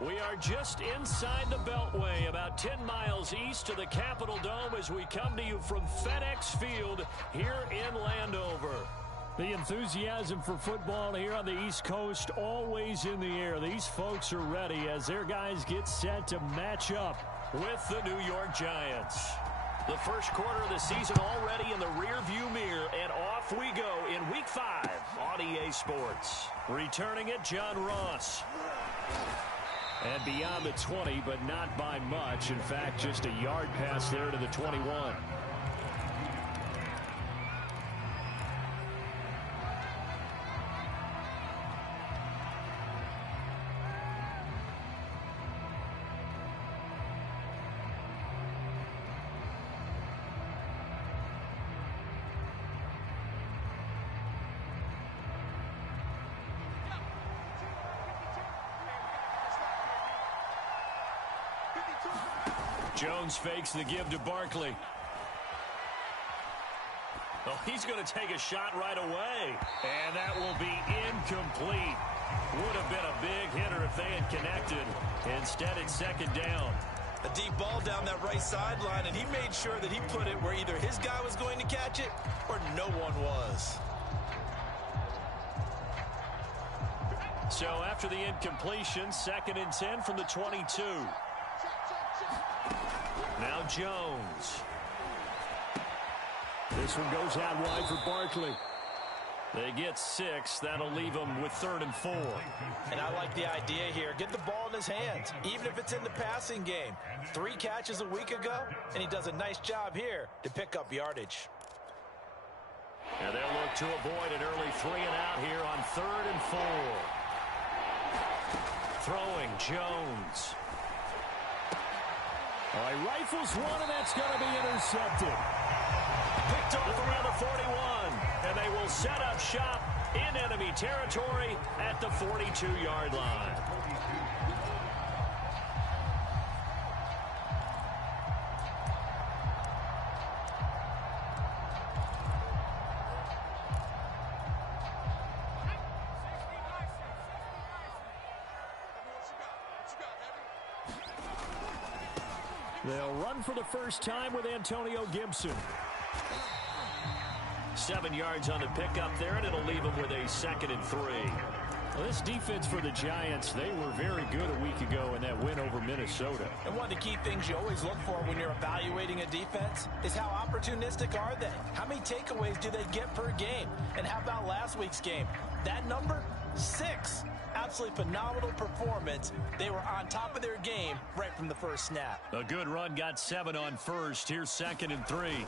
We are just inside the Beltway, about 10 miles east of the Capitol Dome as we come to you from FedEx Field here in Landover. The enthusiasm for football here on the East Coast always in the air. These folks are ready as their guys get set to match up with the New York Giants. The first quarter of the season already in the rearview mirror, and off we go in Week 5 on EA Sports. Returning it, John Ross. And beyond the 20, but not by much. In fact, just a yard pass there to the 21. Jones fakes the give to Barkley. Oh, he's going to take a shot right away. And that will be incomplete. Would have been a big hitter if they had connected. Instead, it's second down. A deep ball down that right sideline, and he made sure that he put it where either his guy was going to catch it or no one was. So after the incompletion, 2nd and 10 from the 22. Now Jones. This one goes out wide for Barkley. They get 6. That'll leave them with 3rd and 4. And I like the idea here. Get the ball in his hands, even if it's in the passing game. 3 catches a week ago, and he does a nice job here to pick up yardage. And they'll look to avoid an early 3 and out here on 3rd and 4. Throwing Jones. All right, rifles one, and that's going to be intercepted. Picked off around the 41, and they will set up shop in enemy territory at the 42-yard line. They'll run for the first time with Antonio Gibson. 7 yards on the pickup there, and it'll leave them with a 2nd and 3. Well, this defense for the Giants, they were very good a week ago in that win over Minnesota. And one of the key things you always look for when you're evaluating a defense is how opportunistic are they? How many takeaways do they get per game? And how about last week's game? That number, 6. Absolutely phenomenal performance. They were on top of their game right from the first snap. A good run, got 7 on first. Here's 2nd and 3.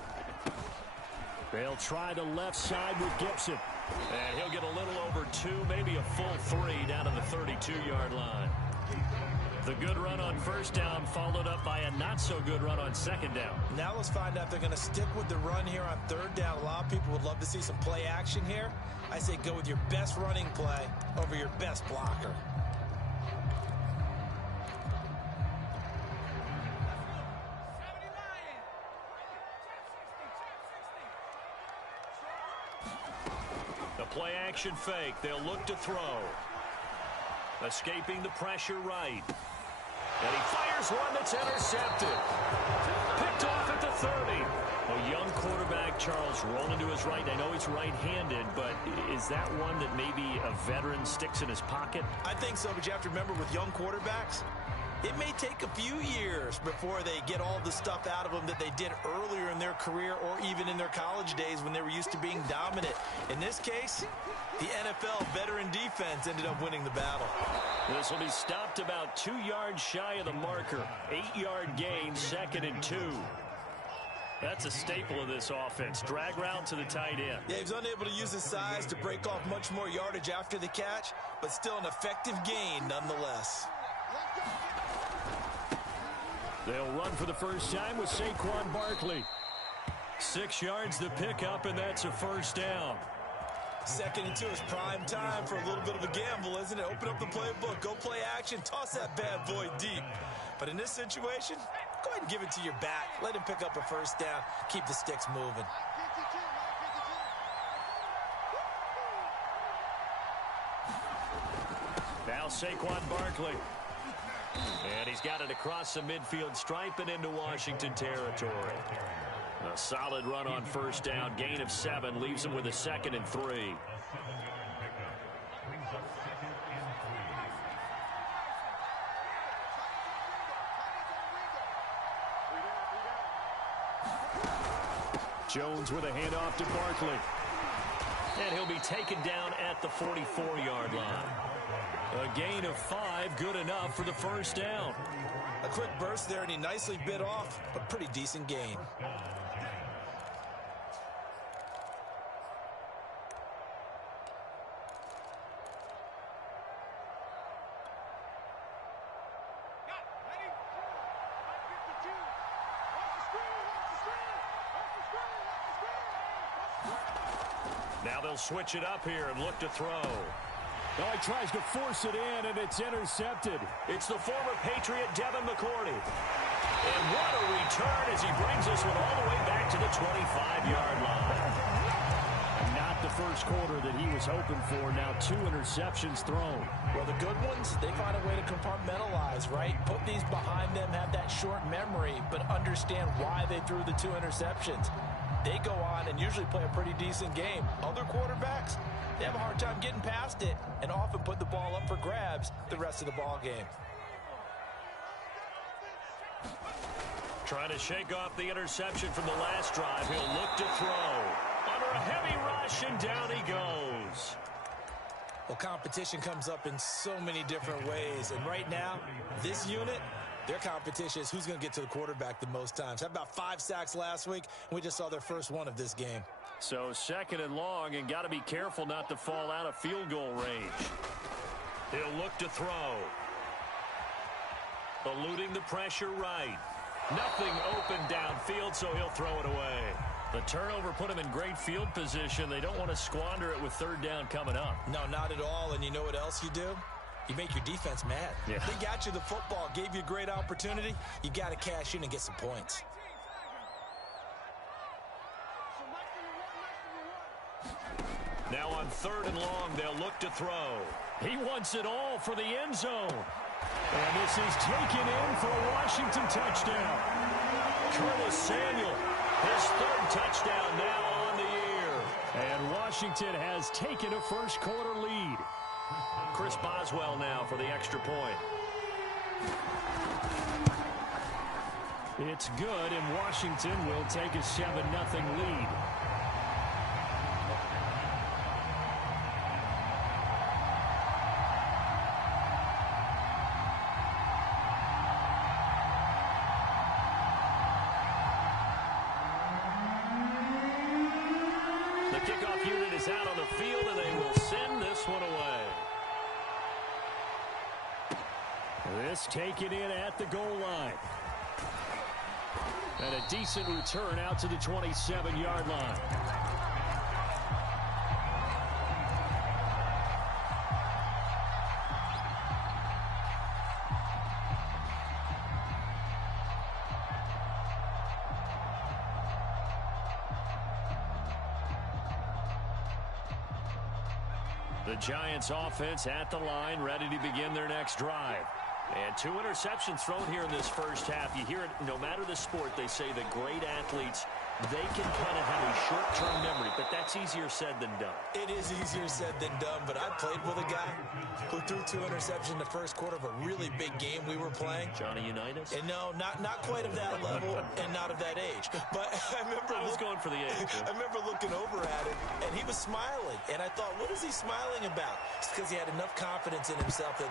They'll try the left side with Gibson. And he'll get a little over 2, maybe a full 3 down to the 32-yard line. The good run on first down followed up by a not-so-good run on 2nd down. Now let's find out if they're going to stick with the run here on 3rd down. A lot of people would love to see some play action here. I say go with your best running play over your best blocker. The play action fake. They'll look to throw. Escaping the pressure right. And he fires one that's intercepted. Picked off at the 30. A young quarterback, Charles, rolling to his right. I know he's right-handed, but is that one that maybe a veteran sticks in his pocket? I think so, but you have to remember with young quarterbacks, it may take a few years before they get all the stuff out of them that they did earlier in their career or even in their college days when they were used to being dominant. In this case, the NFL veteran defense ended up winning the battle. This will be stopped about 2 yards shy of the marker. 8-yard gain, 2nd and 2. That's a staple of this offense. Drag route to the tight end. Yeah, he was unable to use his size to break off much more yardage after the catch, but still an effective gain nonetheless. They'll run for the first time with Saquon Barkley. 6 yards to pick up, and that's a first down. 2nd and 2 is prime time for a little bit of a gamble, isn't it? Open up the playbook, go play action, toss that bad boy deep. But in this situation, go ahead and give it to your back. Let him pick up a first down. Keep the sticks moving. Now Saquon Barkley. And he's got it across the midfield stripe and into Washington territory. A solid run on first down. Gain of 7 leaves him with a 2nd and 3. Jones with a handoff to Barkley. And he'll be taken down at the 44-yard line. A gain of 5, good enough for the first down. A quick burst there, and he nicely bit off a pretty decent gain. Now they'll switch it up here and look to throw. Now he tries to force it in, and it's intercepted. It's the former Patriot Devin McCourty. And what a return as he brings this one all the way back to the 25-yard line. Not the first quarter that he was hoping for. Now 2 interceptions thrown. Well, the good ones, they find a way to compartmentalize, right? Put these behind them, have that short memory, but understand why they threw the 2 interceptions. They go on and usually play a pretty decent game. Other quarterbacks, they have a hard time getting past it and often put the ball up for grabs the rest of the ball game. Trying to shake off the interception from the last drive. He'll look to throw. Under a heavy rush, and down he goes. Well, competition comes up in so many different ways. And right now, this unit, their competition is who's going to get to the quarterback the most times. How about 5 sacks last week? We just saw their first one of this game. So 2nd and long, and got to be careful not to fall out of field goal range. He'll look to throw. Eluding the pressure right. Nothing open downfield, so he'll throw it away. The turnover put him in great field position. They don't want to squander it with 3rd down coming up. No, not at all. And you know what else you do? You make your defense mad. Yeah. They got you the football, gave you a great opportunity. You got to cash in and get some points. Now on 3rd and long, they'll look to throw. He wants it all for the end zone. And this is taken in for a Washington touchdown. Curtis Samuel, his 3rd touchdown now on the year. And Washington has taken a first quarter lead. Chris Boswell now for the extra point. It's good, and Washington will take a 7-0 lead. The kickoff unit is out on the field, and they will send this one away. This taken in at the goal line. And a decent return out to the 27-yard line. The Giants offense at the line, ready to begin their next drive. And 2 interceptions thrown here in this first half. You hear it, no matter the sport, they say the great athletes, they can kind of have a short-term memory, but that's easier said than done. It is easier said than done, but I played with a guy who threw 2 interceptions in the first quarter of a really big game we were playing. Johnny Unitas? And no, not quite of that level and not of that age. But I was going for the age. I remember looking over at him, and he was smiling. And I thought, what is he smiling about? It's because he had enough confidence in himself that...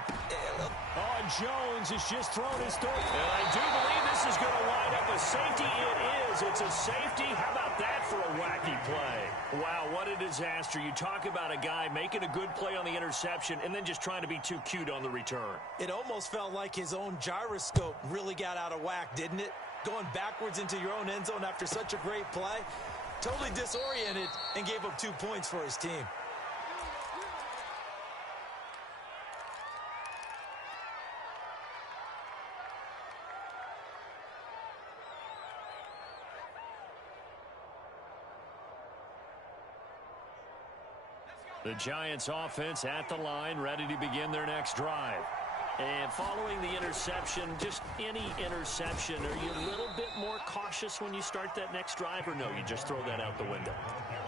Oh, and Jones has just thrown his 3rd. And I do believe this is going to wind up a safety. It is. It's a safety. How about that for a wacky play? Wow, what a disaster. You talk about a guy making a good play on the interception and then just trying to be too cute on the return. It almost felt like his own gyroscope really got out of whack, didn't it? Going backwards into your own end zone after such a great play. Totally disoriented and gave up 2 points for his team. The Giants offense at the line, ready to begin their next drive. And following the interception, just any interception, are you a little bit more cautious when you start that next drive, or no, you just throw that out the window?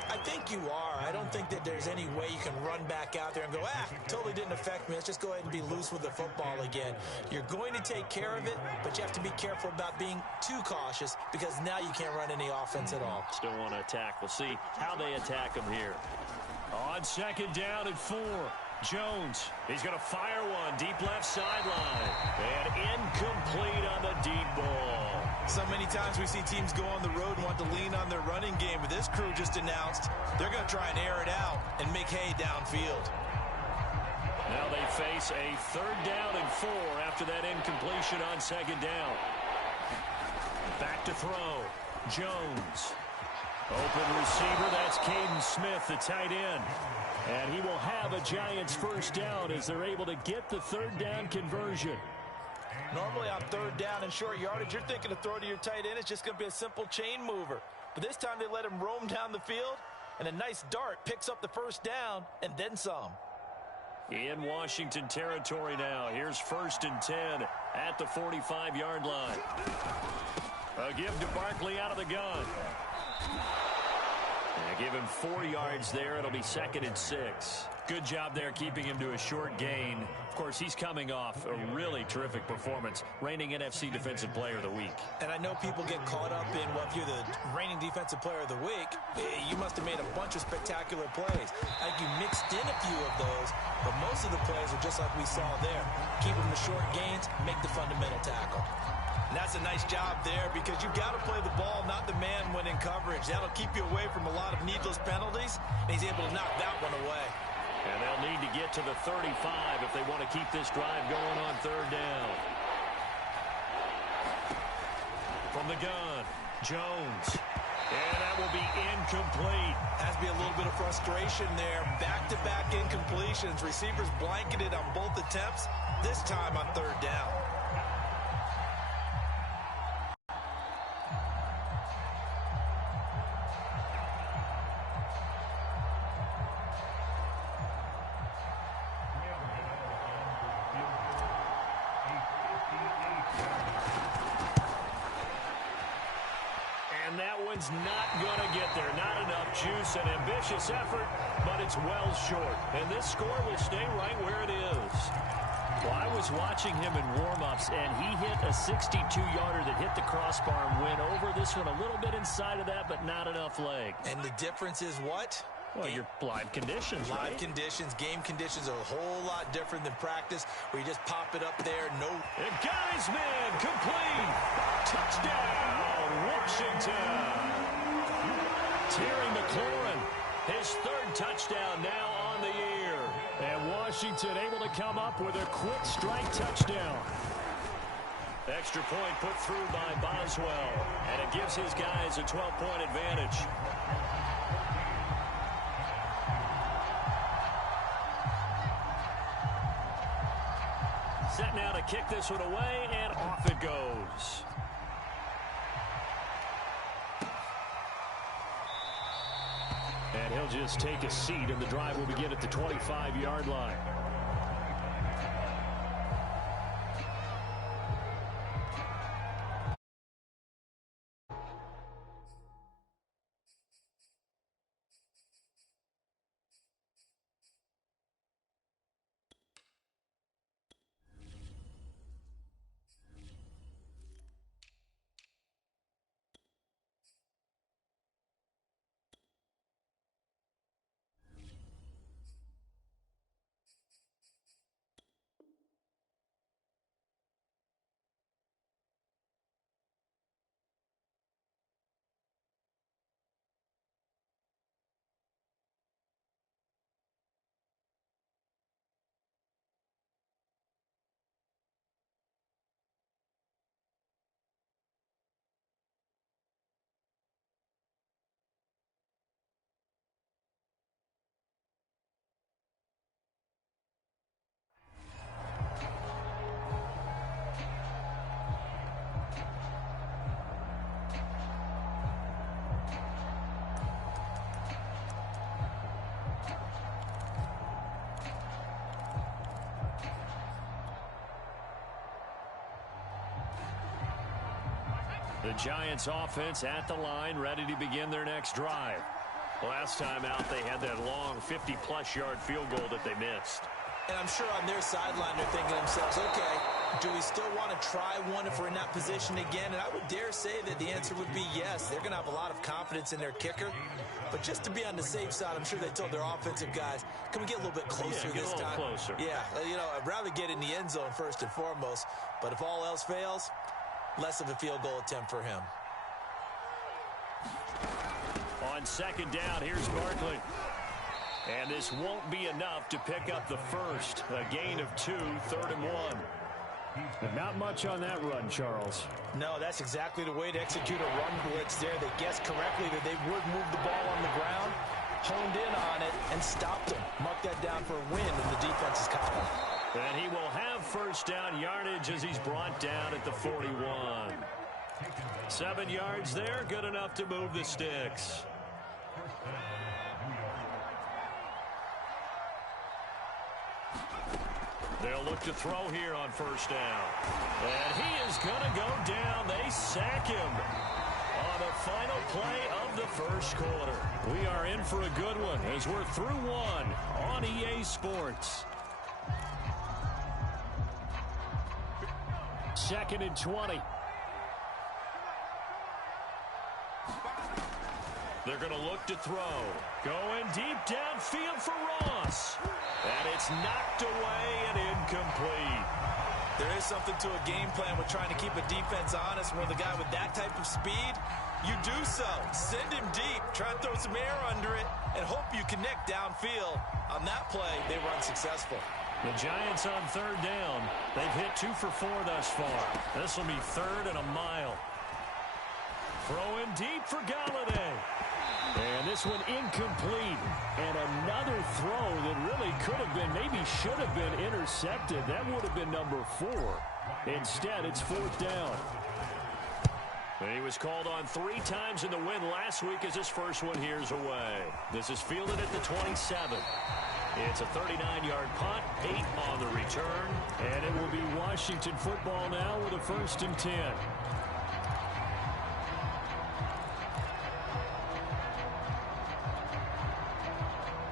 I think you are. I don't think that there's any way you can run back out there and go, totally didn't affect me. Let's just go ahead and be loose with the football again. You're going to take care of it, but you have to be careful about being too cautious because now you can't run any offense at all. Still want to attack. We'll see how they attack him here. On second down and 4. Jones, he's going to fire one deep left sideline. And incomplete on the deep ball. So many times we see teams go on the road and want to lean on their running game, but this crew just announced they're going to try and air it out and make hay downfield. Now they face a third down and 4 after that incompletion on second down. Back to throw. Jones. Open receiver, that's Caden Smith, the tight end. And he will have a Giants first down as they're able to get the third down conversion. Normally on third down and short yardage, you're thinking to throw to your tight end. It's just going to be a simple chain mover. But this time they let him roam down the field, and a nice dart picks up the first down and then some. In Washington territory now. Here's 1st and 10 at the 45-yard line. A give to Barkley out of the gun. Give him 4 yards there. It'll be 2nd and 6. Good job there keeping him to a short gain. Of course, he's coming off a really terrific performance, reigning NFC Defensive Player of the Week. And I know people get caught up in, well, if you're the reigning Defensive Player of the Week, you must have made a bunch of spectacular plays. I think you mixed in a few of those, but most of the plays are just like we saw there. Keep them to short gains, make the fundamental tackle. And that's a nice job there because you've got to play the ball, not the man when in coverage. That'll keep you away from a lot of needless penalties, and he's able to knock that one away. And they'll need to get to the 35 if they want to keep this drive going on third down. From the gun, Jones. And that will be incomplete. Has to be a little bit of frustration there. Back-to-back incompletions. Receivers blanketed on both attempts, this time on third down. Not going to get there. Not enough juice. An ambitious effort, but it's well short. And this score will stay right where it is. Well, I was watching him in warm-ups, and he hit a 62-yarder that hit the crossbar and went over. This one a little bit inside of that, but not enough leg. And the difference is what? Well, your live conditions, right? Live conditions, game conditions are a whole lot different than practice, where you just pop it up there. No. And got his man complete. Touchdown, Washington. Terry McLaurin, his 3rd touchdown now on the year. And Washington able to come up with a quick strike touchdown. Extra point put through by Boswell, and it gives his guys a 12-point advantage. Set now to kick this one away, and off it goes. And he'll just take a seat, and the drive will begin at the 25-yard line. The Giants offense at the line, ready to begin their next drive. Last time out, they had that long 50-plus yard field goal that they missed. And I'm sure on their sideline, they're thinking to themselves, okay, do we still want to try one if we're in that position again? And I would dare say that the answer would be yes. They're going to have a lot of confidence in their kicker. But just to be on the safe side, I'm sure they told their offensive guys, can we get a little bit closer this time? Closer. Yeah, you know, I'd rather get in the end zone first and foremost. But if all else fails, less of a field goal attempt for him. On second down, here's Barkley. And this won't be enough to pick up the first. A gain of 2, 3rd and 1. Not much on that run, Charles. No, that's exactly the way to execute a run blitz there. They guessed correctly that they would move the ball on the ground, honed in on it, and stopped them. Mark that down for a win in the defense's column. And he will have first down yardage as he's brought down at the 41. 7 yards there, good enough to move the sticks. They'll look to throw here on first down. And he is going to go down. They sack him on the final play of the first quarter. We are in for a good one as we're through one on EA Sports. 2nd and 20. They're going to look to throw. Going deep downfield for Ross. And it's knocked away and incomplete. There is something to a game plan with trying to keep a defense honest. With a guy with that type of speed, you do so. Send him deep. Try and throw some air under it and hope you connect downfield. On that play, they were unsuccessful. The Giants on 3rd down. They've hit 2 for 4 thus far. This will be 3rd and a mile. Throwing deep for Galladay. And this one incomplete. And another throw that really could have been, maybe should have been intercepted. That would have been number 4. Instead, it's 4th down. He was called on 3 times in the win last week as his first one here's away. This is fielded at the 27. It's a 39-yard punt, 8 on the return. And it will be Washington football now with a 1st and 10.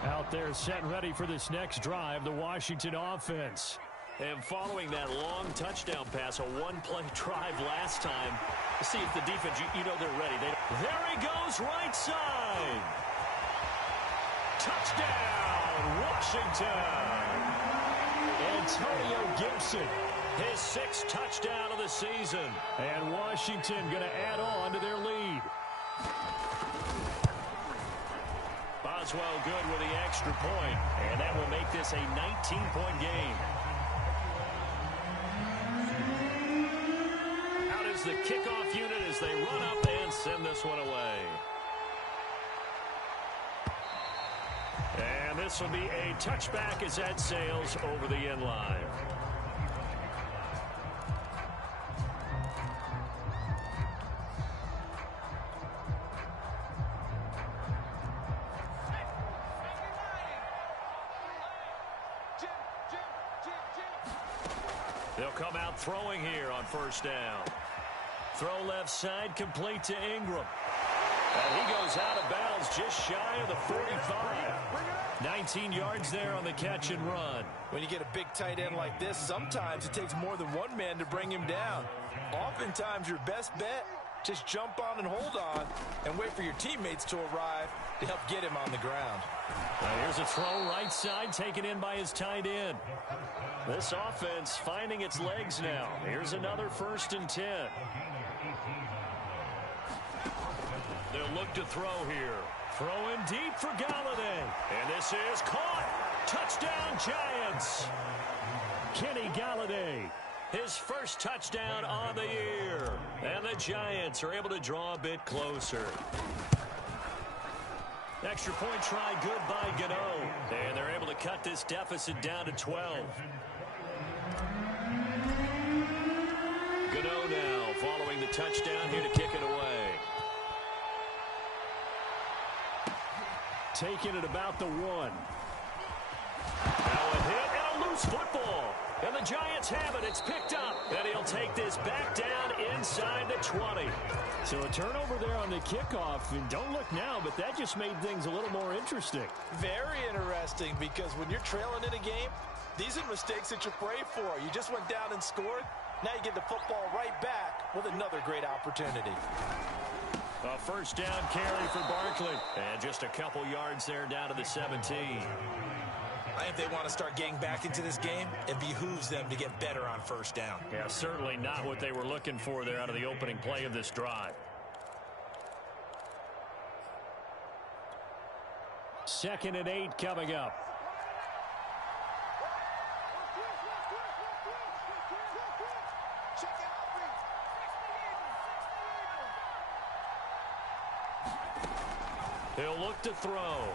Out there set and ready for this next drive, the Washington offense. And following that long touchdown pass, a one-play drive last time, let's see if the defense, you know they're ready. There he goes, right side. Touchdown, Washington. Antonio Gibson. His 6th touchdown of the season. And Washington going to add on to their lead. Boswell good with the extra point, and that will make this a 19-point game. Out is the kickoff unit as they run up and send this one away. And this will be a touchback as that sails over the end line. They'll come out throwing here on first down. Throw left side, complete to Ingram. And he goes out of bounds just shy of the 45. 19 yards there on the catch and run. When you get a big tight end like this, sometimes it takes more than one man to bring him down. Oftentimes your best bet, just jump on and hold on and wait for your teammates to arrive to help get him on the ground. Here's a throw right side taken in by his tight end. This offense finding its legs now. Here's another 1st and 10. They'll look to throw here. Throwing deep for Galladay. And this is caught. Touchdown, Giants. Kenny Galladay. His first touchdown on the year. And the Giants are able to draw a bit closer. Extra point try good by Gano. And they're able to cut this deficit down to 12. Gano now following the touchdown here to kick it away. Taking it about the 1. Now a hit and a loose football. And the Giants have it. It's picked up. And he'll take this back down inside the 20. So a turnover there on the kickoff. And don't look now, but that just made things a little more interesting. Very interesting, because when you're trailing in a game, these are mistakes that you pray for. You just went down and scored. Now you get the football right back with another great opportunity. A first down carry for Barkley. And just a couple yards there down to the 17. If they want to start getting back into this game, it behooves them to get better on first down. Yeah, certainly not what they were looking for there out of the opening play of this drive. 2nd and 8 coming up. He'll look to throw.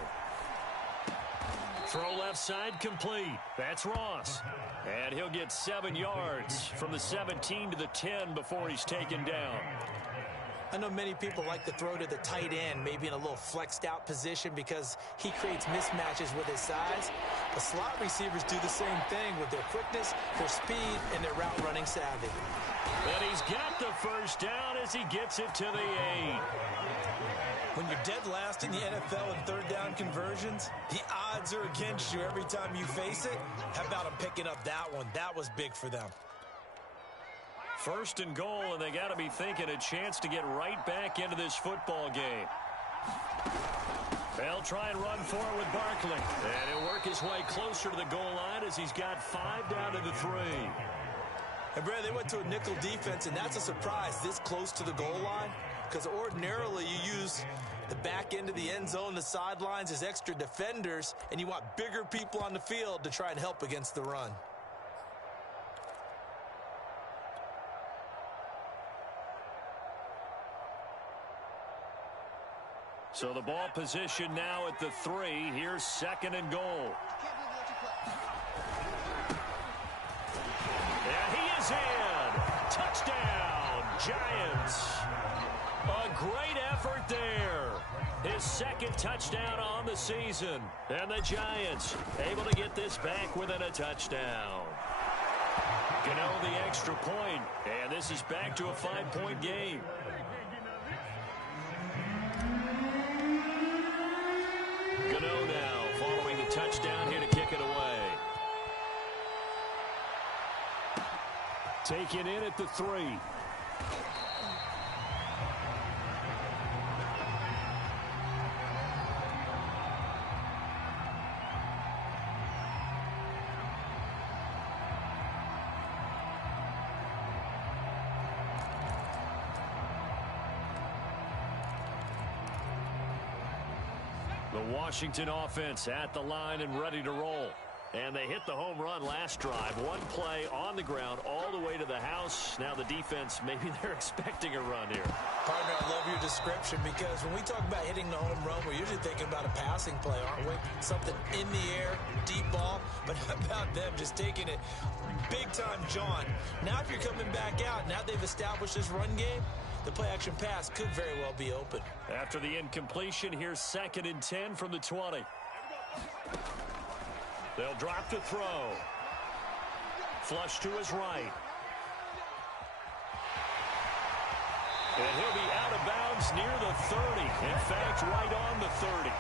Throw left side complete. That's Ross. And he'll get 7 yards from the 17 to the 10 before he's taken down. I know many people like to throw to the tight end, maybe in a little flexed out position because he creates mismatches with his size. The slot receivers do the same thing with their quickness, their speed, and their route running savvy. And he's got the first down as he gets it to the 8. When you're dead last in the NFL in third down conversions, the odds are against you every time you face it. How about them picking up that one? That was big for them. 1st and goal, and they got to be thinking a chance to get right back into this football game. They'll try and run forward with Barkley. And he'll work his way closer to the goal line as he's got 5 down to the 3. And, Brad, they went to a nickel defense, and that's a surprise this close to the goal line, because ordinarily you use the back end of the end zone, the sidelines as extra defenders, and you want bigger people on the field to try and help against the run. So the ball position now at the 3. Here's 2nd and goal. And he is in. Touchdown, Giants. A great effort there. His 2nd touchdown on the season. And the Giants able to get this back within a touchdown. Gano the extra point. And this is back to a 5-point game. Gano now following the touchdown here to kick it away. Taken in at the 3. The Washington offense at the line and ready to roll. And they hit the home run last drive. One play on the ground all the way to the house. Now the defense, maybe they're expecting a run here. Partner, I love your description, because when we talk about hitting the home run, we're usually thinking about a passing play, aren't we? Something in the air, deep ball. But how about them just taking it big time, John? Now if you're coming back out, now they've established this run game, the play-action pass could very well be open. After the incompletion, here's 2nd and 10 from the 20. They'll drop to throw. Flush to his right. And he'll be out of bounds near the 30. In fact, right on the 30.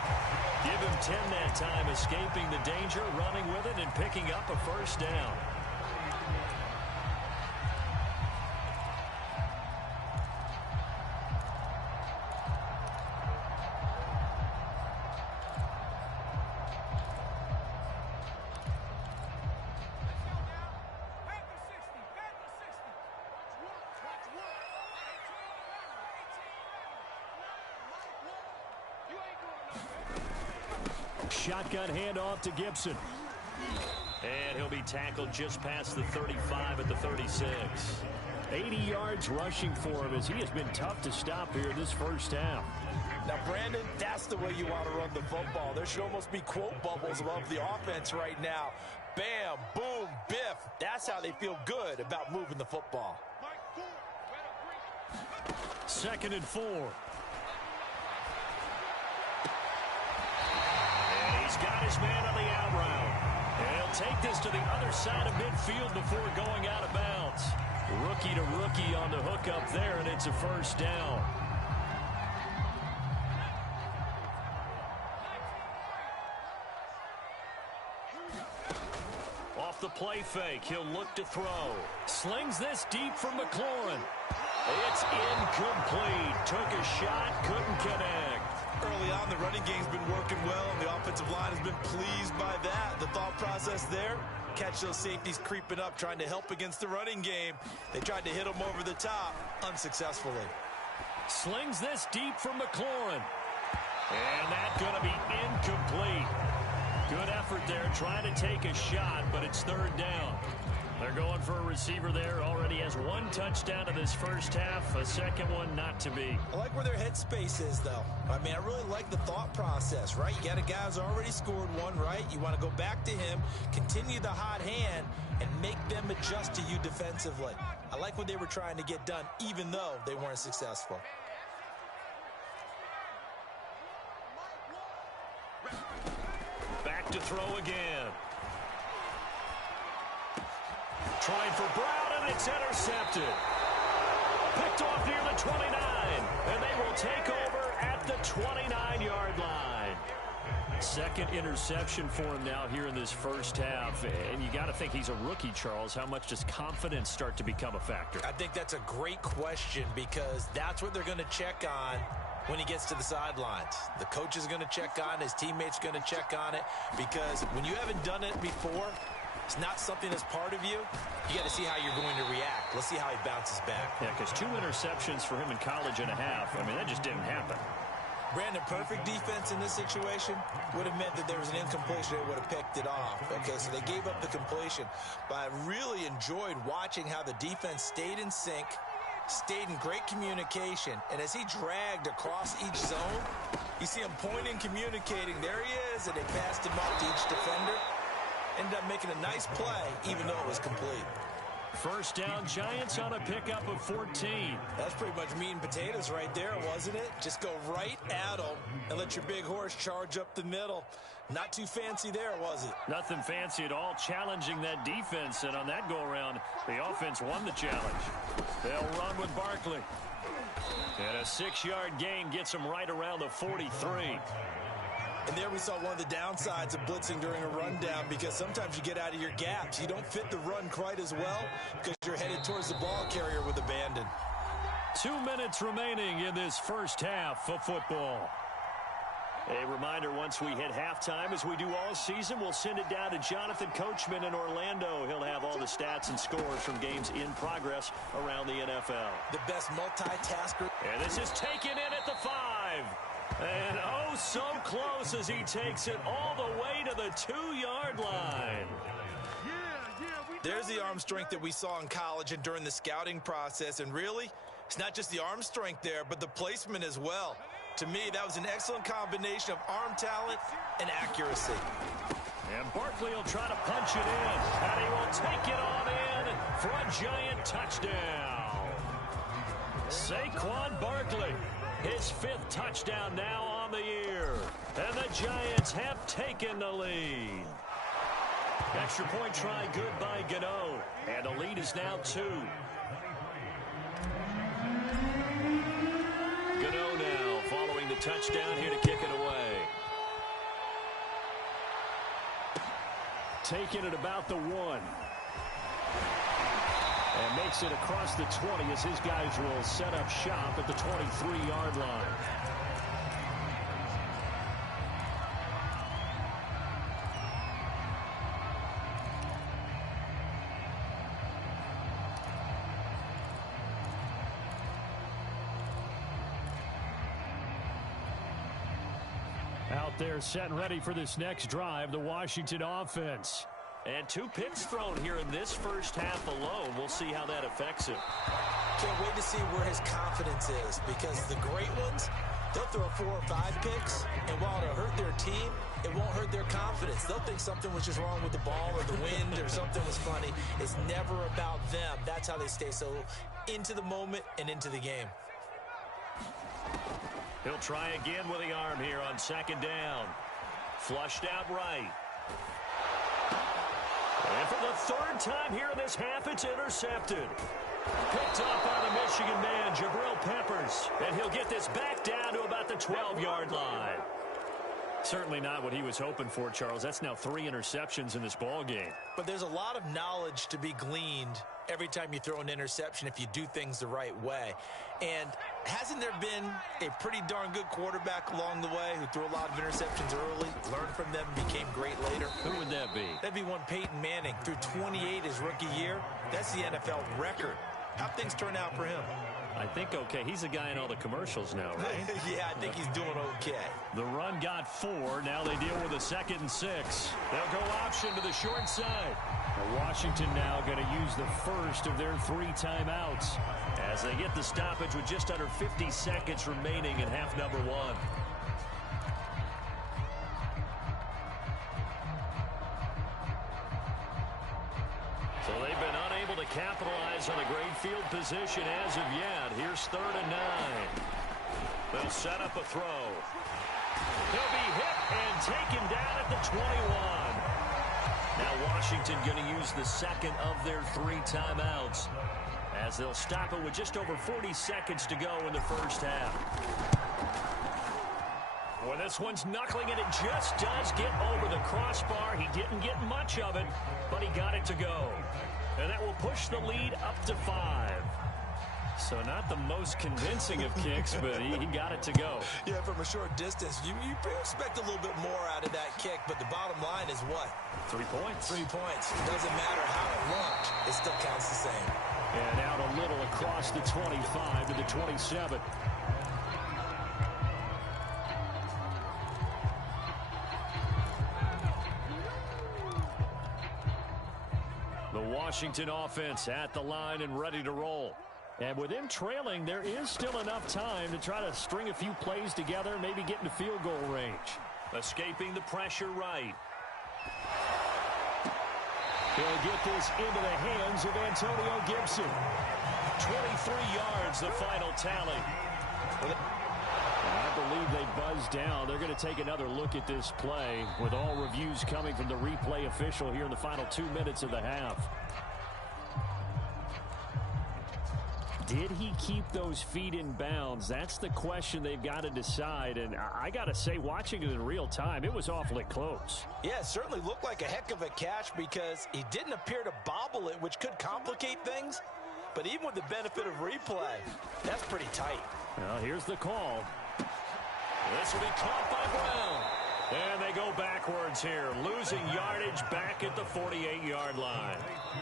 Give him 10 that time, escaping the danger, running with it, and picking up a first down. Shotgun handoff to Gibson. And he'll be tackled just past the 35 at the 36. 80 yards rushing for him, as he has been tough to stop here this first half. Now, Brandon, that's the way you want to run the football. There should almost be quote bubbles above the offense right now. Bam, boom, biff. That's how they feel good about moving the football. 2nd and 4. He's got his man on the out route. And he'll take this to the other side of midfield before going out of bounds. Rookie to rookie on the hook up there, and it's a first down. Off the play fake, he'll look to throw. Slings this deep from McLaurin. It's incomplete. Took a shot, couldn't connect. Early on, the running game's been working well, and the offensive line has been pleased by that. The thought process there, catch those safeties creeping up, trying to help against the running game. They tried to hit them over the top, unsuccessfully. Slings this deep from McLaurin. And that's going to be incomplete. Good effort there, trying to take a shot, but it's third down. They're going for a receiver there. Already has one touchdown in this first half. A second one not to be. I like where their headspace is, though. I mean, I really like the thought process, right? You got a guy who's already scored one, right? You want to go back to him, continue the hot hand, and make them adjust to you defensively. I like what they were trying to get done, even though they weren't successful. Back to throw again. Trying for Brown, and it's intercepted. Picked off near the 29, and they will take over at the 29-yard line. Second interception for him now here in this first half. And you got to think he's a rookie, Charles. How much does confidence start to become a factor? I think that's a great question, because that's what they're going to check on when he gets to the sidelines. The coach is going to check on it. His teammates going to check on it, because when you haven't done it before, it's not something that's part of you. You got to see how you're going to react. Let's see how he bounces back. Yeah, because 2 interceptions for him in college and a half. I mean, that just didn't happen. Brandon, perfect defense in this situation would have meant that there was an incompletion. They would have picked it off. Okay, so they gave up the completion. But I really enjoyed watching how the defense stayed in sync, stayed in great communication. And as he dragged across each zone, you see him pointing, communicating. There he is, and they passed him up to each defender. Ended up making a nice play, even though it was complete. First down, Giants on a pickup of 14. That's pretty much meat and potatoes right there, wasn't it? Just go right at them and let your big horse charge up the middle. Not too fancy there, was it? Nothing fancy at all, challenging that defense. And on that go-around, the offense won the challenge. They'll run with Barkley. And a 6-yard gain gets them right around the 43. And there we saw one of the downsides of blitzing during a rundown, because sometimes you get out of your gaps. You don't fit the run quite as well because you're headed towards the ball carrier with abandon. 2 minutes remaining in this first half of football. A reminder, once we hit halftime, as we do all season, we'll send it down to Jonathan Coachman in Orlando. He'll have all the stats and scores from games in progress around the NFL. The best multitasker. And this is taken in at the 5. And oh, so close as he takes it all the way to the 2-yard line. There's the arm strength that we saw in college and during the scouting process. And really, it's not just the arm strength there, but the placement as well. To me, that was an excellent combination of arm talent and accuracy. And Barkley will try to punch it in. And he will take it on in for a Giant touchdown. Saquon Barkley. His 5th touchdown now on the year. And the Giants have taken the lead. Extra point try good by Gano. And the lead is now 2. Gano now following the touchdown here to kick it away. Taking it about the 1. And makes it across the 20 as his guys will set up shop at the 23-yard line. Out there set and ready for this next drive, the Washington offense. And 2 picks thrown here in this first half alone. We'll see how that affects him. Can't wait to see where his confidence is, because the great ones, they'll throw 4 or 5 picks, and while it'll hurt their team, it won't hurt their confidence. They'll think something was just wrong with the ball or the wind or something was funny. It's never about them. That's how they stay so into the moment and into the game. He'll try again with the arm here on 2nd down. Flushed out right. And for the third time here in this half, it's intercepted. Picked up by the Michigan man, Jabril Peppers. And he'll get this back down to about the 12-yard line. Certainly not what he was hoping for, Charles. That's now 3 interceptions in this ball game. But there's a lot of knowledge to be gleaned every time you throw an interception if you do things the right way. And hasn't there been a pretty darn good quarterback along the way who threw a lot of interceptions early, learned from them, became great later? Who would that be? That'd be one Peyton Manning. Threw 28 his rookie year. That's the NFL record. How'd things turn out for him? I think okay. He's the guy in all the commercials now, right? Yeah, I think he's doing okay. The run got 4. Now they deal with a 2nd and 6. They'll go option to the short side. Washington now going to use the first of their 3 timeouts as they get the stoppage with just under 50 seconds remaining in half number 1. So they've been unable to capitalize on a great field position as of yet. Here's 3rd and 9. They'll set up a throw. He'll be hit and taken down at the 21. Now Washington going to use the 2nd of their 3 timeouts as they'll stop it with just over 40 seconds to go in the first half. Well, this one's knuckling it. It just does get over the crossbar. He didn't get much of it, but he got it to go. And that will push the lead up to 5. So not the most convincing of kicks, but he got it to go. Yeah, from a short distance, you expect a little bit more out of that kick, but the bottom line is what? 3 points. 3 points. It doesn't matter how it looked. It still counts the same. And out a little across the 25 to the 27. The Washington offense at the line and ready to roll. And with him trailing, there is still enough time to try to string a few plays together, maybe get into field goal range. Escaping the pressure right. He'll get this into the hands of Antonio Gibson. 23 yards, the final tally. I believe they buzzed down. They're going to take another look at this play with all reviews coming from the replay official here in the final 2 minutes of the half. Did he keep those feet in bounds? That's the question they've got to decide. And I got to say, watching it in real time, it was awfully close. Yeah, it certainly looked like a heck of a catch because he didn't appear to bobble it, which could complicate things. But even with the benefit of replay, that's pretty tight. Well, here's the call. This will be caught by Brown. And they go backwards here, losing yardage back at the 48-yard line.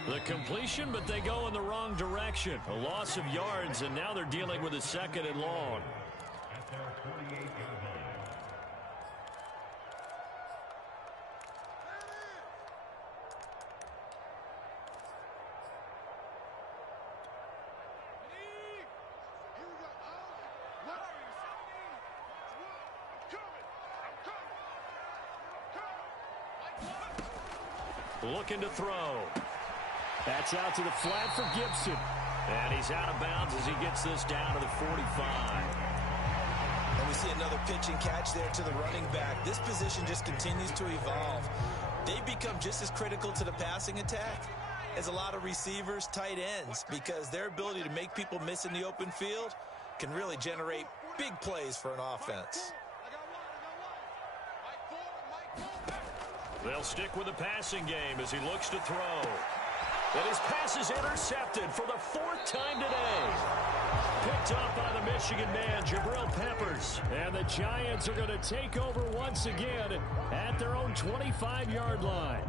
The completion, but they go in the wrong direction. A loss of yards, and now they're dealing with a 2nd and long. Looking to throw. That's out to the flat for Gibson. And he's out of bounds as he gets this down to the 45. And we see another pitch and catch there to the running back. This position just continues to evolve. They become just as critical to the passing attack as a lot of receivers, tight ends, because their ability to make people miss in the open field can really generate big plays for an offense. They'll stick with the passing game as he looks to throw. And his pass is intercepted for the 4th time today. Picked up by the Michigan man, Jabril Peppers. And the Giants are going to take over once again at their own 25-yard line.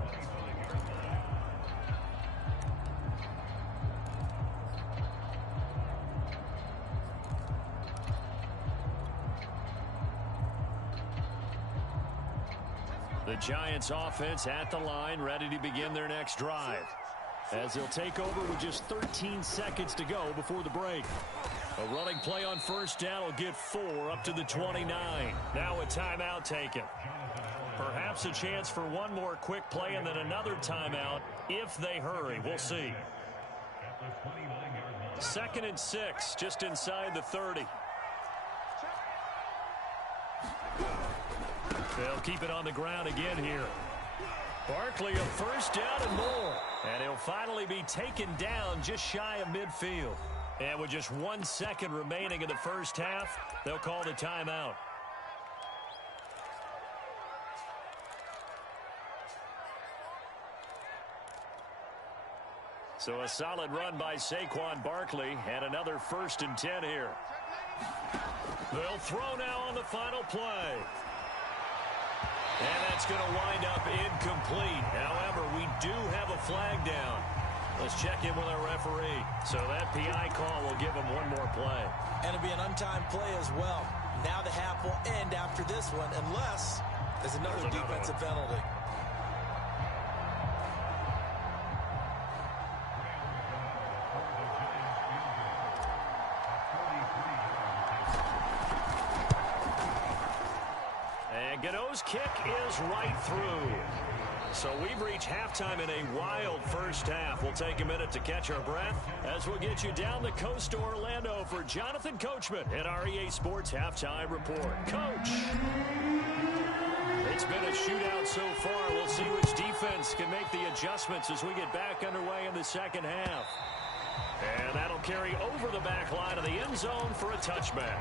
The Giants offense at the line, ready to begin their next drive. As they'll take over with just 13 seconds to go before the break. A running play on first down will get 4 up to the 29. Now a timeout taken. Perhaps a chance for one more quick play and then another timeout if they hurry. We'll see. 2nd and 6, just inside the 30. They'll keep it on the ground again here. Barkley, a first down and more. And he'll finally be taken down just shy of midfield. And with just 1 second remaining in the first half, they'll call the timeout. So a solid run by Saquon Barkley and another 1st and 10 here. They'll throw now on the final play. And that's going to wind up incomplete. However, we do have a flag down. Let's check in with our referee. So that PI call will give him one more play. And it'll be an untimed play as well. Now the half will end after this one unless there's another defensive penalty. Gano's kick is right through. So we've reached halftime in a wild first half. We'll take a minute to catch our breath as we'll get you down the coast to Orlando for Jonathan Coachman at our EA Sports Halftime Report. Coach. It's been a shootout so far. We'll see which defense can make the adjustments as we get back underway in the second half. And that'll carry over the back line of the end zone for a touchback.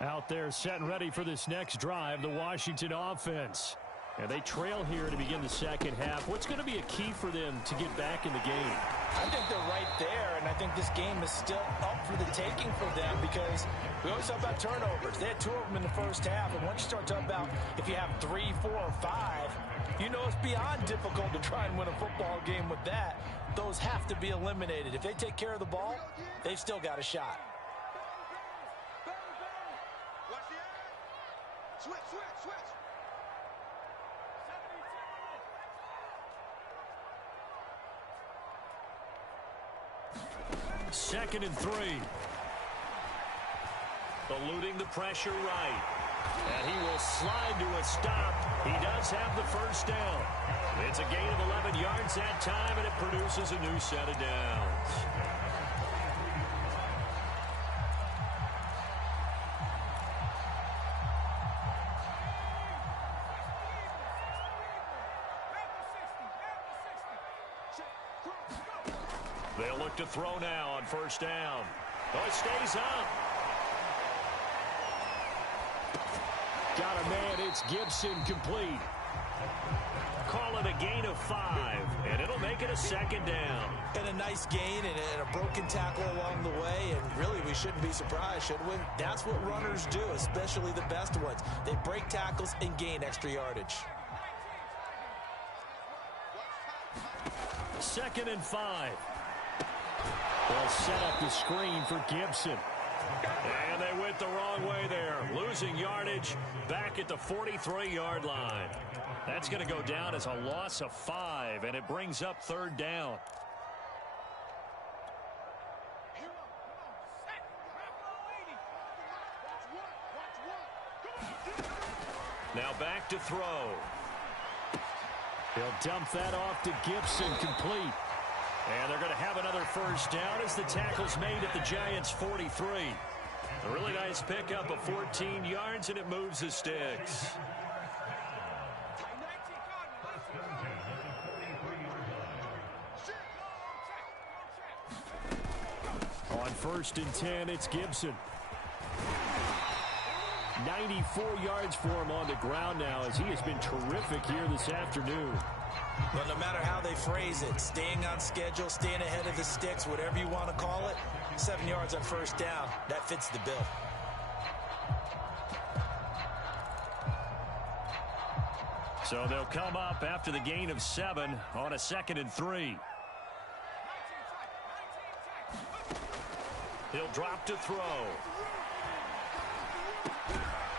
Out there set and ready for this next drive, the Washington offense. And they trail here to begin the second half. What's going to be a key for them to get back in the game? I think they're right there, and I think this game is still up for the taking for them because we always talk about turnovers. They had 2 of them in the first half, and once you start talking about if you have 3, 4, or 5, you know it's beyond difficult to try and win a football game with that. Those have to be eliminated. If they take care of the ball, they've still got a shot. Switch. 2nd and 3. Eluding the pressure right. And he will slide to a stop. He does have the first down. It's a gain of 11 yards that time, and it produces a new set of downs. They'll look to throw now on first down. Oh, it stays up. Got a man. It's Gibson complete. Call it a gain of 5, and it'll make it a 2nd down. And a nice gain and a broken tackle along the way, and really we shouldn't be surprised, should we? That's what runners do, especially the best ones. They break tackles and gain extra yardage. 2nd and 5. They'll set up the screen for Gibson. And they went the wrong way there. Losing yardage back at the 43-yard line. That's going to go down as a loss of 5, and it brings up 3rd down. Now back to throw. He'll dump that off to Gibson, complete. And they're going to have another first down as the tackle's made at the Giants' 43. A really nice pickup of 14 yards, and it moves the sticks. On 1st and 10, it's Gibson. 94 yards for him on the ground now as he has been terrific here this afternoon. But no matter how they phrase it, staying on schedule, staying ahead of the sticks, whatever you want to call it, 7 yards on first down, that fits the bill. So they'll come up after the gain of 7 on a 2nd and 3. He'll drop to throw.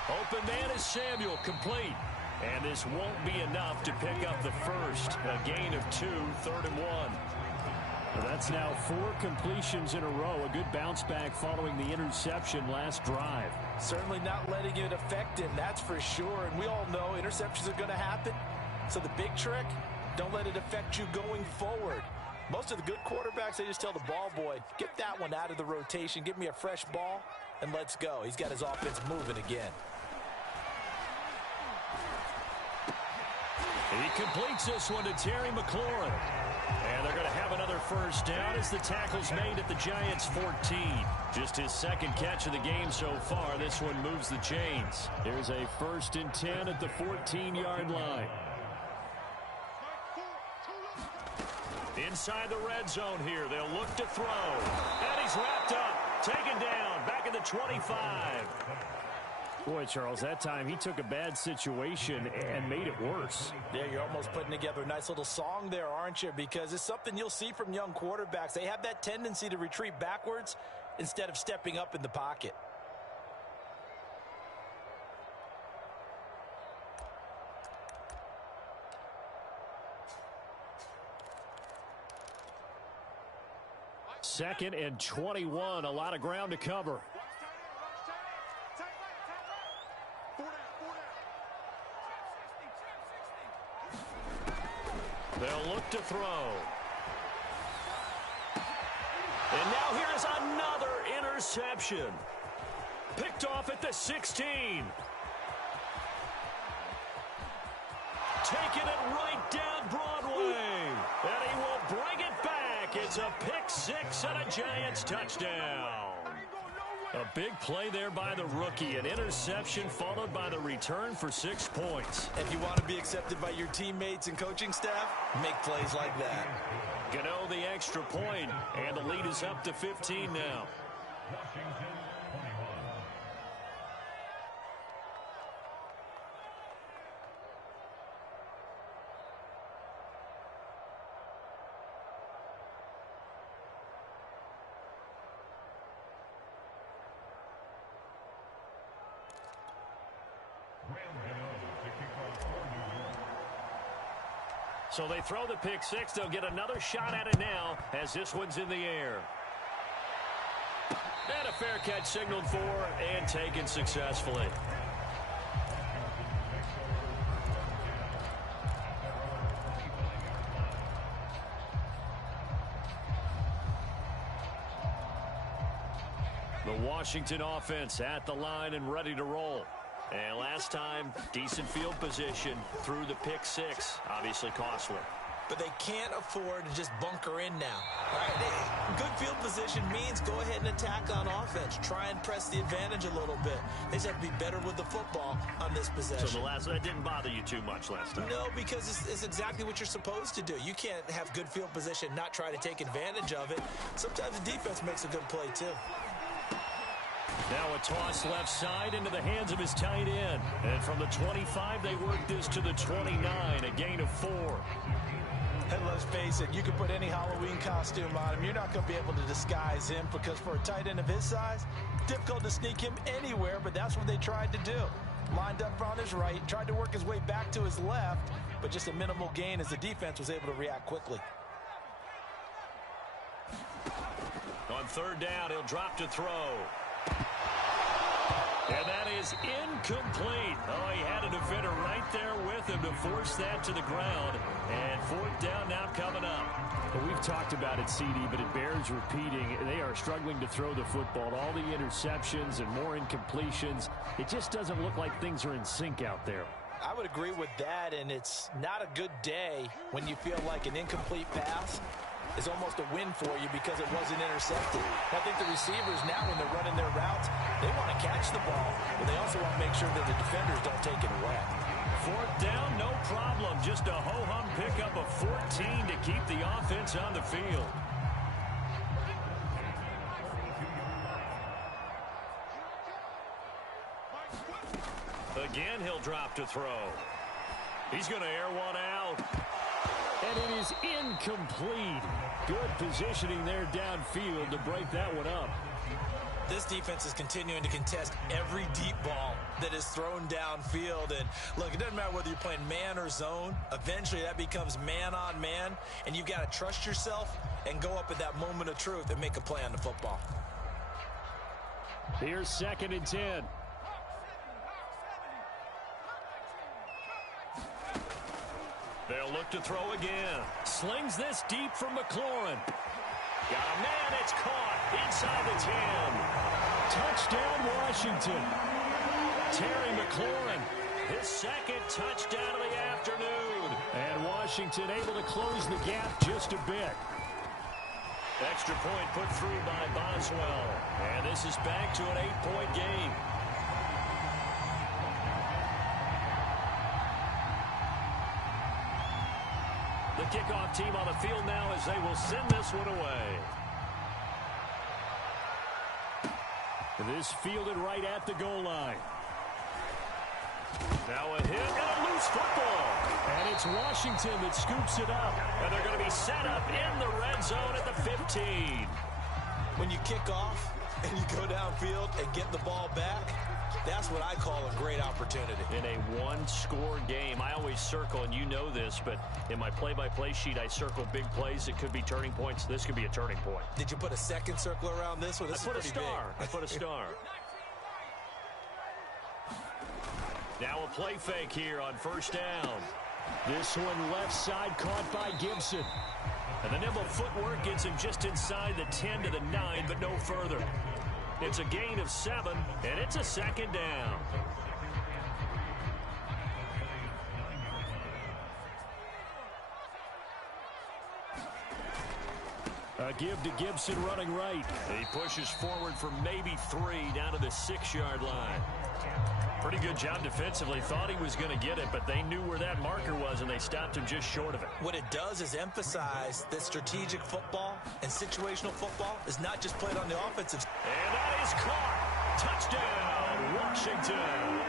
Open man is Samuel, complete. And this won't be enough to pick up the first. A gain of 2, 3rd and 1. That's now 4 completions in a row. A good bounce back following the interception last drive. Certainly not letting it affect him, that's for sure. And we all know interceptions are going to happen. So the big trick, don't let it affect you going forward. Most of the good quarterbacks, they just tell the ball boy, get that one out of the rotation, give me a fresh ball, and let's go. He's got his offense moving again. He completes this one to Terry McLaurin. And they're going to have another first down as the tackle's made at the Giants' 14. Just his second catch of the game so far. This one moves the chains. There's a 1st and 10 at the 14-yard line. Inside the red zone here. They'll look to throw. And he's wrapped up. Taken down. Back at the 25. Boy, Charles, that time he took a bad situation and made it worse. Yeah, you're almost putting together a nice little song there, aren't you? Because it's something you'll see from young quarterbacks. They have that tendency to retreat backwards instead of stepping up in the pocket. Second and 21, a lot of ground to cover. They'll look to throw. And now here's another interception. Picked off at the 16. Taking it right down Broadway. And he will bring it back. It's a pick 6 and a Giants touchdown. A big play there by the rookie. An interception followed by the return for 6 points. If you want to be accepted by your teammates and coaching staff, make plays like that. Gano the extra point, and the lead is up to 15 now. So they throw the pick 6. They'll get another shot at it now as this one's in the air. And a fair catch signaled for and taken successfully. The Washington offense at the line and ready to roll. And last time, decent field position through the pick 6. Obviously costly. But they can't afford to just bunker in now. Right? Good field position means go ahead and attack on offense. Try and press the advantage a little bit. They just have to be better with the football on this possession. So that didn't bother you too much last time? No, because it's exactly what you're supposed to do. You can't have good field position, not try to take advantage of it. Sometimes the defense makes a good play, too. Now a toss left side into the hands of his tight end. And from the 25, they work this to the 29, a gain of 4. And let's face it, you can put any Halloween costume on him. You're not going to be able to disguise him because for a tight end of his size, difficult to sneak him anywhere, but that's what they tried to do. Lined up on his right, tried to work his way back to his left, but just a minimal gain as the defense was able to react quickly. On 3rd down, he'll drop to throw. And that is incomplete. Oh, he had a defender right there with him to force that to the ground. And 4th down now coming up. Well, we've talked about it, CD, but it bears repeating. They are struggling to throw the football. All the interceptions and more incompletions. It just doesn't look like things are in sync out there. I would agree with that, and it's not a good day when you feel like an incomplete pass is almost a win for you because it wasn't intercepted. I think the receivers now, when they're running their routes, they want to catch the ball, but they also want to make sure that the defenders don't take it away. 4th down, no problem. Just a ho-hum pickup of 14 to keep the offense on the field. Again, he'll drop to throw. He's going to air one out. And it is incomplete. Good positioning there downfield to break that one up. This defense is continuing to contest every deep ball that is thrown downfield. And look, it doesn't matter whether you're playing man or zone. Eventually that becomes man on man, and you've got to trust yourself and go up at that moment of truth and make a play on the football. Here's 2nd and 10. They'll look to throw again. Slings this deep from McLaurin. Got a man, it's caught inside the 10. Touchdown, Washington. Terry McLaurin, his 2nd touchdown of the afternoon. And Washington able to close the gap just a bit. Extra point put through by Boswell. And this is back to an 8-point game. The kickoff team on the field now as they will send this one away. This fielded right at the goal line. Now a hit and a loose football. And it's Washington that scoops it up. And they're going to be set up in the red zone at the 15. When you kick off and you go downfield and get the ball back, that's what I call a great opportunity. In a one-score game, I always circle, and you know this, but in my play-by-play sheet, I circle big plays that could be turning points. This could be a turning point. Did you put a second circle around this one? This I put a star. I put a star. Now a play fake here on 1st down. This one left side caught by Gibson. And the nimble footwork gets him just inside the 10 to the 9, but no further. It's a gain of 7, and it's a 2nd down. A give to Gibson running right. He pushes forward for maybe 3 down to the 6-yard line. Pretty good job defensively. Thought he was going to get it, but they knew where that marker was, and they stopped him just short of it. What it does is emphasize that strategic football and situational football is not just played on the offensive. And that is caught. Touchdown, Washington.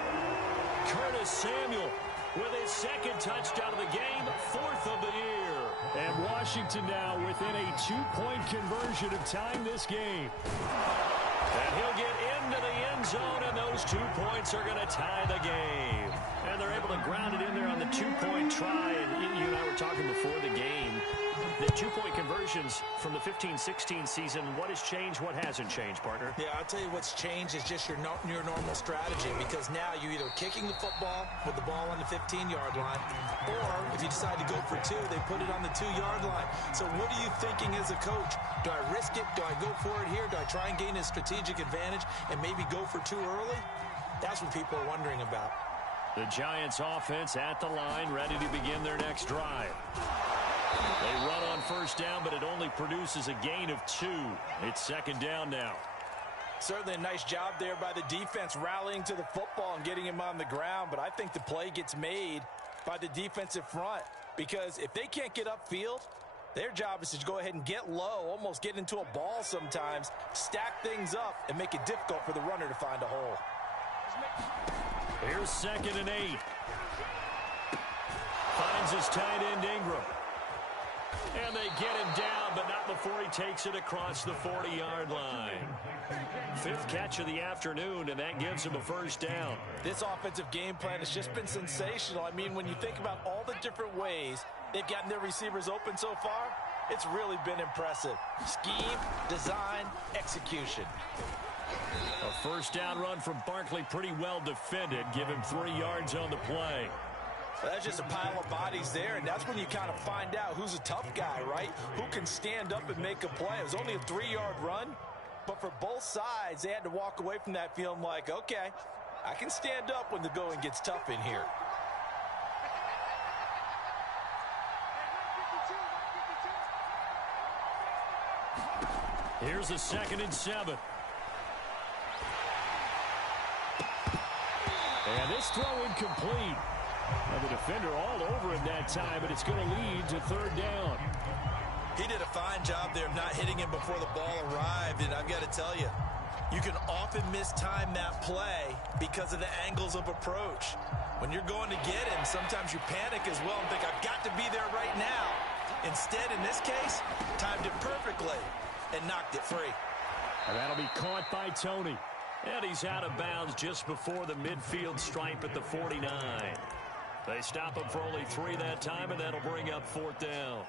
Curtis Samuel with his 2nd touchdown of the game, 4th of the year. And Washington now within a 2-point conversion of tying this game. And he'll get into the end zone, and those 2 points are going to tie the game. And they're able to ground it in there on the 2-point try. And you and I were talking before the game. The 2-point conversions from the 15-16 season, what has changed, what hasn't changed, partner? Yeah, I'll tell you what's changed is just your normal strategy, because now you're either kicking the football with the ball on the 15-yard line, or if you decide to go for 2, they put it on the 2-yard line. So what are you thinking as a coach? Do I risk it? Do I go for it here? Do I try and gain a strategic advantage and maybe go for 2 early? That's what people are wondering about. The Giants offense at the line, ready to begin their next drive. They run on 1st down, but it only produces a gain of 2. It's 2nd down now. Certainly a nice job there by the defense rallying to the football and getting him on the ground, but I think the play gets made by the defensive front, because if they can't get upfield, their job is to go ahead and get low, almost get into a ball sometimes, stack things up, and make it difficult for the runner to find a hole. Here's 2nd and 8. Finds his tight end Ingram. And they get him down, but not before he takes it across the 40-yard line. 5th catch of the afternoon, and that gives him a 1st down. This offensive game plan has just been sensational. I mean, when you think about all the different ways they've gotten their receivers open so far, it's really been impressive. Scheme, design, execution. A 1st down run from Barkley, pretty well defended. Give him 3 yards on the play. Well, that's just a pile of bodies there, and that's when you kind of find out who's a tough guy, right? Who can stand up and make a play. It was only a 3-yard run, but for both sides, they had to walk away from that feeling like, okay, I can stand up when the going gets tough in here. Here's a 2nd and 7. And this throw incomplete. Now the defender all over him that time, but it's going to lead to 3rd down. He did a fine job there of not hitting him before the ball arrived, and I've got to tell you, you can often mistime that play because of the angles of approach. When you're going to get him, sometimes you panic as well and think, I've got to be there right now. Instead, in this case, timed it perfectly and knocked it free. And that'll be caught by Tony. And he's out of bounds just before the midfield stripe at the 49. They stop him for only 3 that time, and that'll bring up 4th down.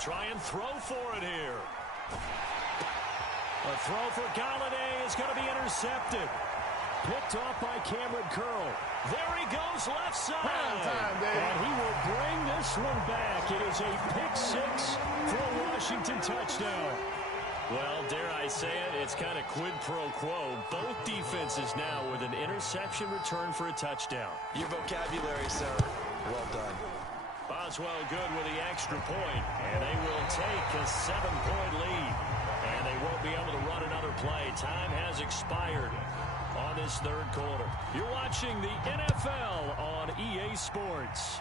try and throw for it here. A throw for Galladay is going to be intercepted. Picked off by Cameron Curl. There he goes left side. And he will bring this one back. It is a pick six for a Washington touchdown. Well, dare I say it, it's kind of quid pro quo. Both defenses now with an interception return for a touchdown. Your vocabulary, sir. Well done. Boswell good with the extra point, and they will take a 7-point lead. And they won't be able to run another play. Time has expired on this third quarter. You're watching the NFL on EA Sports.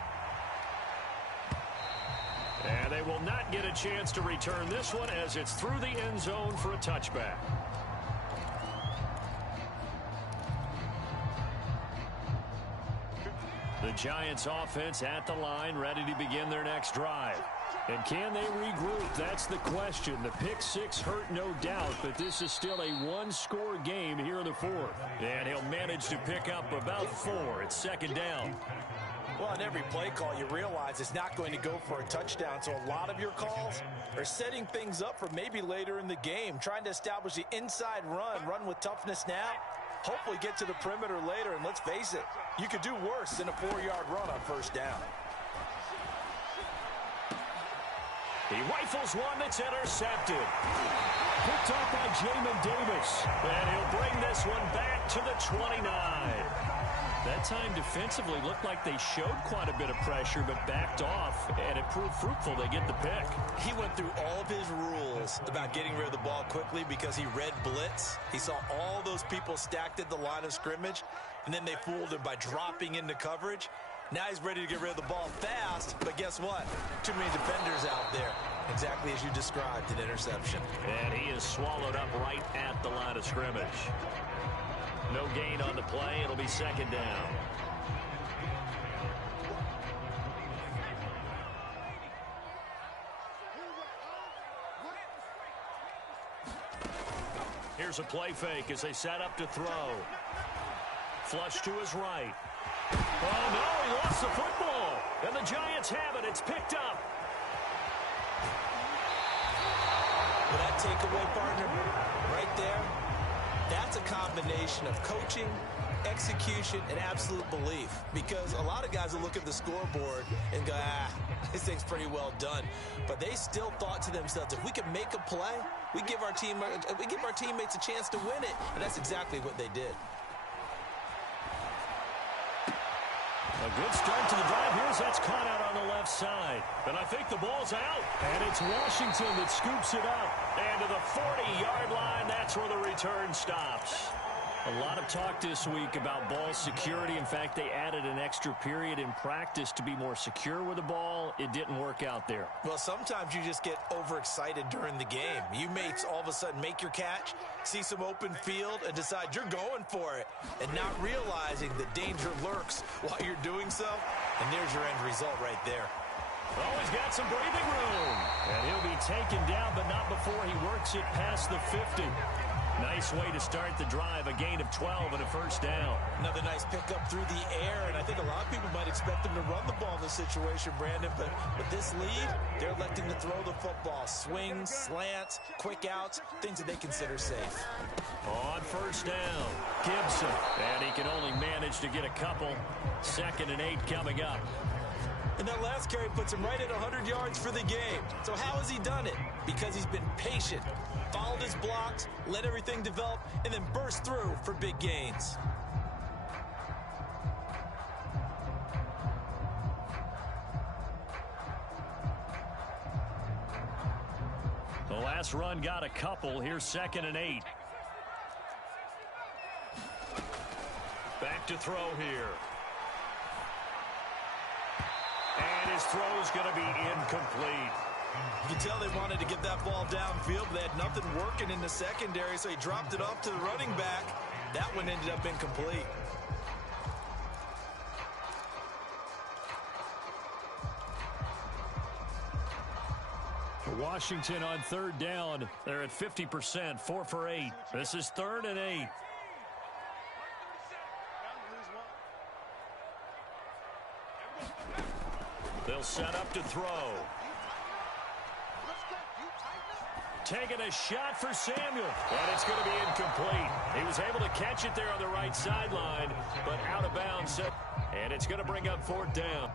And they will not get a chance to return this one as it's through the end zone for a touchback. The Giants offense at the line, ready to begin their next drive. And can they regroup? That's the question. The pick six hurt, no doubt, but this is still a one-score game here in the fourth. And he'll manage to pick up about 4. It's second down. Well, on every play call, you realize it's not going to go for a touchdown, so a lot of your calls are setting things up for maybe later in the game, trying to establish the inside run with toughness now, hopefully get to the perimeter later, and let's face it, you could do worse than a 4-yard run on first down. He rifles one that's intercepted. Picked off by Jamin Davis. And he'll bring this one back to the 29. That time defensively looked like they showed quite a bit of pressure but backed off, and it proved fruitful. They get the pick. He went through all of his rules about getting rid of the ball quickly because he read blitz. He saw all those people stacked at the line of scrimmage, and then they fooled him by dropping into coverage. Now he's ready to get rid of the ball fast, but guess what? Too many defenders out there. Exactly as you described, an interception. And he is swallowed up right at the line of scrimmage. No gain on the play. It'll be second down. Here's a play fake as they set up to throw. Flush to his right. Oh, no, he lost the football. And the Giants have it. It's picked up. Well, that takeaway, partner, right there, that's a combination of coaching, execution, and absolute belief. Because a lot of guys will look at the scoreboard and go, this thing's pretty well done. But they still thought to themselves, if we can make a play, we give our teammates a chance to win it. And that's exactly what they did. A good start to the drive here as that's caught out on the left side. And I think the ball's out. And it's Washington that scoops it up. And to the 40-yard line, that's where the return stops. A lot of talk this week about ball security. In fact, they added an extra period in practice to be more secure with the ball. It didn't work out there. Well, sometimes you just get overexcited during the game. You may all of a sudden make your catch, see some open field, and decide you're going for it, and not realizing the danger lurks while you're doing so. And there's your end result right there. Oh, he's got some breathing room. And he'll be taken down, but not before he works it past the 50. Nice way to start the drive, a gain of 12 and a first down. Another nice pickup through the air, and I think a lot of people might expect them to run the ball in this situation, Brandon, but with this lead, they're electing to throw the football. Swings, slants, quick outs, things that they consider safe. On first down, Gibson, and he can only manage to get a couple. 2nd and 8 coming up. And that last carry puts him right at 100 yards for the game. So how has he done it? Because he's been patient, followed his blocks, let everything develop, and then burst through for big gains. The last run got a couple. Here's 2nd and 8. Back to throw here. And his throw's going to be incomplete. You can tell they wanted to get that ball downfield, but they had nothing working in the secondary, so he dropped it off to the running back. That one ended up incomplete. Washington on 3rd down. They're at 50%, 4 for 8. This is 3rd and 8. They'll set up to throw. Taking a shot for Samuel. And it's going to be incomplete. He was able to catch it there on the right sideline, but out of bounds. And it's going to bring up 4th down.